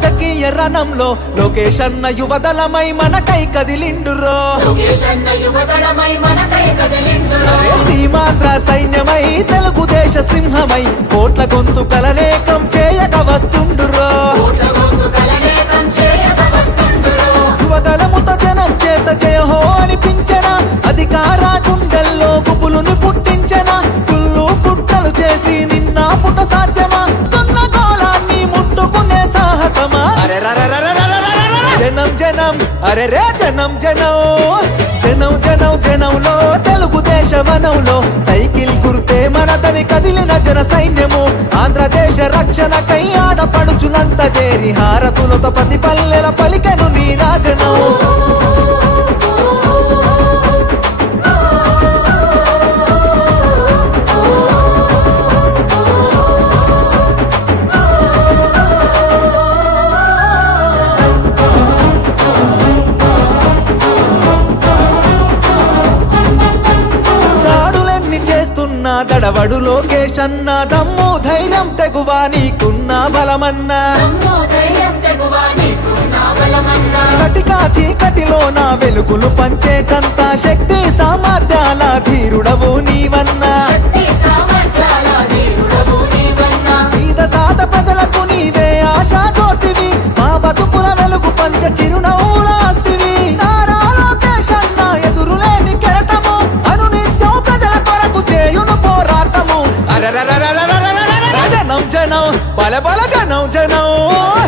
రాజకీయ రణంలో లోకేష్ అన్న యువదళమై మనకై కదిలిండురో సీమాంధ్ర సైన్యమై తెలుగుదేశ సింహమై కోట్ల గొంతుకలనేకం చేయక వస్తుండురో యువగలముతో జనం చేత జయహో అనిపించనా అధికార గుండెల్లో గుబులుని పుట్టించనా కుళ్ళు పుట్టలు చేసి నిన్న పుట సాధ్యమా తున్న గోళాన్ని ముట్టుకునే సాహసమా జనం జనం అరే రే జనం జనం జనం జనం జనంలో తెలుగుదేశ వనంలో సైకిల్ గుర్తే మనదని కదిలిన జన సైన్యము ఆంధ్రదేశ రక్షణకై ఆడపడుచునంత చేరి హారతులతో పది పల్లెల పలికెను నీ రాజనం దడవడు లోకేష్ అన్న దమ్ము ధైర్యం తెగువా నీకున్న బలమన్నా కటికా చీకటిలో నా వెలుగులు పంచేటంత శక్తి సామర్థ్యాల ధీరుడవు నీవన్నా పేద సాద ప్రజలకు నీవే ఆశా జ్యోతివి మా బతుకుల వెలుగు పంచ చిరునవ్వులాస్తివి నారా లోకేష్ అన్న ఎదురులేని కెరటము అనునిత్యం ప్రజల కొరకు చేయును పోరాటము జనం జనం బల బల జనం జనం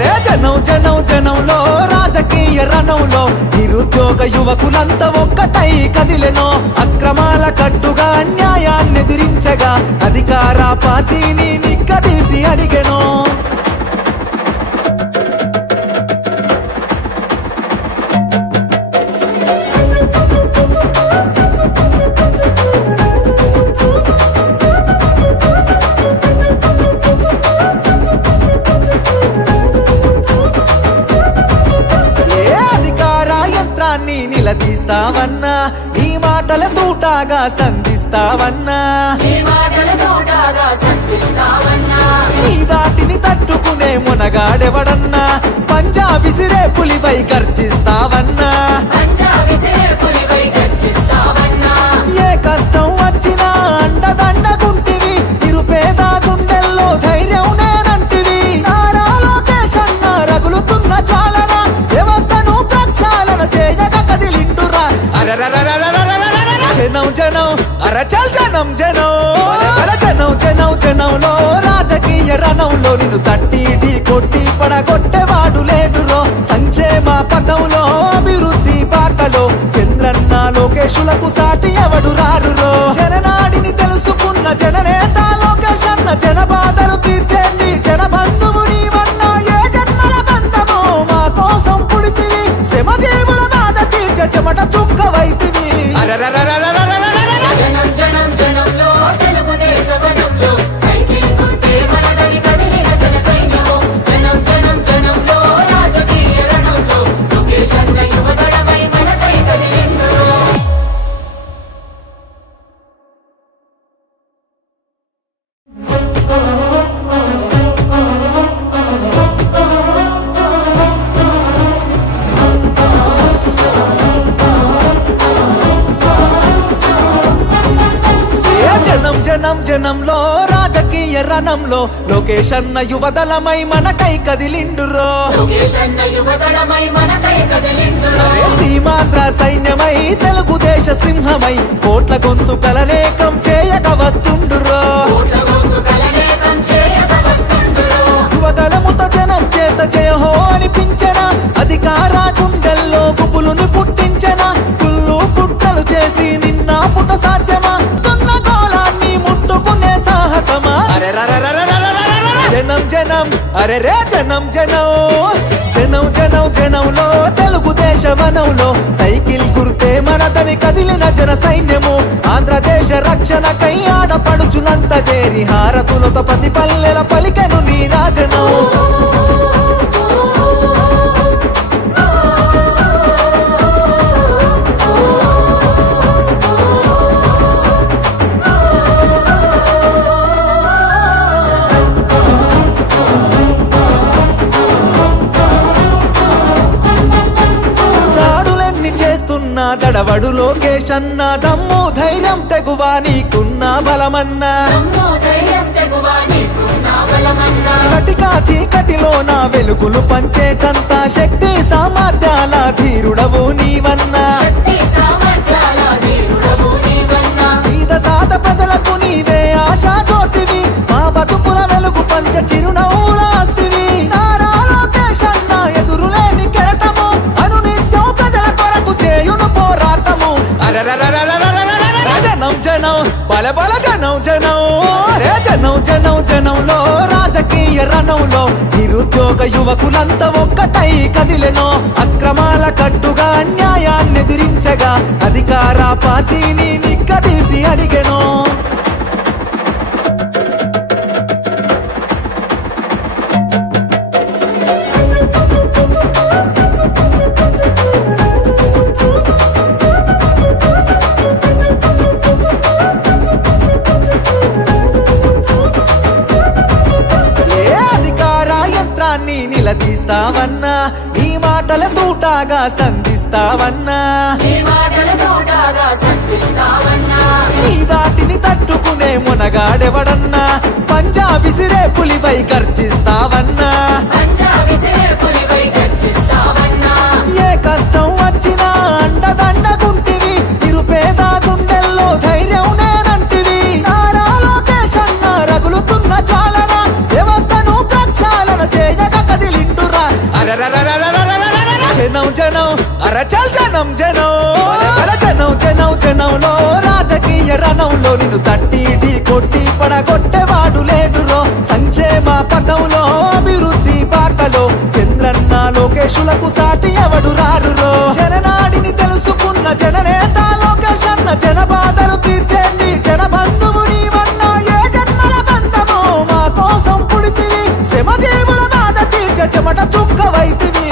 రే జనం జనం జనంలో రాజకీయ రణంలో నిరుద్యోగ యువకులంతా ఒక్కటై కదిలెనో అక్రమాల కట్టుగా అన్యాయాన్ని ఎదిరించగా అధికార పార్టీని నిక్కదీసి అడిగెనో నిలదీస్తావన్నా నీ మాటల తూటాగా సంధిస్తావన్నా నీ దాటిని తట్టుకునే మునగాడెవడన్నా పంజా విసిరే పులిపై గర్జిస్తావన్నా ఏ కష్టం వచ్చినా అండదండగుంటివి నిరుపేద గుండెల్లో ధైర్యం నేనంటివి నారా లోకేష్ అన్న రగులుతున్న చాలన వ్యవస్థను ప్రక్షాళన చేయక కదిలిండురా జనం జనం అరచల్ జనం జనం జనం జనం జనంలో రాజకీయ రణంలో నిన్ను తట్టి ఢీ కొట్టి పడగొట్టేవాడు లేడురో సంక్షేమ పథంలో అభివృద్ధి బాటలో చంద్రన్న లోకేశులకు సాటి ఎవడు రారురో జననాడిని తెలుసుకున్న జననేత లోకేష్ అన్న జన బాధలు తీర్చేండి జన బంధువు నీవన్నా ఏ జన్మల బంధమో మా కోసం పుడితివి శ్రమ జీవుల బాధ తీర్చే చెమట చుక్క వైతివి జనం జనం జనంలో తెలుగుదేశ వనంలో సైకిల్ గుర్తే మనదని కదిలిన జన సైన్యము జనం జనం జనంలో రాజకీయ రణంలో లోకేష్ అన్న యువదళమై మనకై కదిలిండురో జనం జనంలో రాజకీయ రణంలో లోకేష్ అన్న యువదళమై మనకై కదిలిండురో సీమాంధ్ర సైన్యమై తెలుగుదేశ సింహమై కోట్ల గొంతుకలనేకం చేయక వస్తుండురో యువగలముతో జనం చేత జయహో అనిపించనా అధికార గుండెల్లో గుబులుని పుట్టించనా కుళ్ళు పుట్టలు చేసి నిన్న పుట సాధ్యమా తున్న గోళాన్ని ముట్టుకునే సాహసమా జనం జనం అరే రే జనం జనం జనం జనం జనంలో తెలుగుదేశ వనంలో సైకిల్ గుర్తే మనదని కదిలిన జన సైన్యము ఆంధ్రదేశ రక్షణకై ఆడపడుచునంత చేరి హారతులతో పది పల్లెల పలికెను నీ రాజనం దడవడు లోకేష్ అన్న దమ్ము ధైర్యం తెగువా నీకున్న బలమన్నా దమ్ము ధైర్యం తెగువా నీకున్న బలమన్నా కటికా చీకటిలో నా వెలుగులు పంచేటంత శక్తి సామర్థ్యాల ధీరుడవు నీవన్నా శక్తి సామర్థ్యాల ధీరుడవు నీవన్నా పేద సాద ప్రజలకు నీవే ఆశా జ్యోతివి మా బతుకుల వెలుగు పంచ చిరునవ్వులాస్తివి నారా లోకేష్ అన్న ఎదురులేని కెరటము అనునిత్యం ప్రజల కొరకు చేయును పోరాటము జనం జనం బల బల జనం జనం రే జనం జనం జనంలో రాజకీయ రణంలో నిరుద్యోగ యువకులంతా ఒక్కటై కదిలెనో అక్రమాల కట్టుగా అన్యాయాన్ని ఎదిరించగా అధికార పార్టీని నిక్కదీసి అడిగెనో నిలదీస్తావన్నా నీ మాటల తూటాగా సంధిస్తావన్నా నీ మాటల తోటగా సంధిస్తావన్నా నీ దాటిని తట్టుకునే మునగాడెవడన్నా పంజా విసిరే పులిపై గర్జిస్తావన్నా పంజా విసిరే పులిపై గర్జిస్తావన్నా ఏ కష్టం వచ్చినా అండదండగుంటివి నిరుపేద గుండెల్లో ధైర్యం నేనంటివి నారా లోకేష్ అన్న రగులుతున్న చాలన వ్యవస్థను ప్రక్షాళన చేయగా కదిలింటురా జనం జనం అరచల్ జనం జనం జనం జనం జనంలో రాజకీయ రణంలో నిన్ను తట్టి ఢీ కొట్టి పడగొట్టేవాడు లేడురో సంక్షేమ పథంలో అభివృద్ధి బాటలో చంద్రన్న లోకేశులకు సాటి ఎవడు రారురో జననాడిని తెలుసుకున్న జననేత లోకేష్ అన్న జన బాధలు తీర్చేండి జన బంధువు నీవన్నా ఏ జన్మల బంధమో మా కోసం పుడితివి శ్రమ జీవుల బాధ తీర్చే చెమట చుక్కవైతివి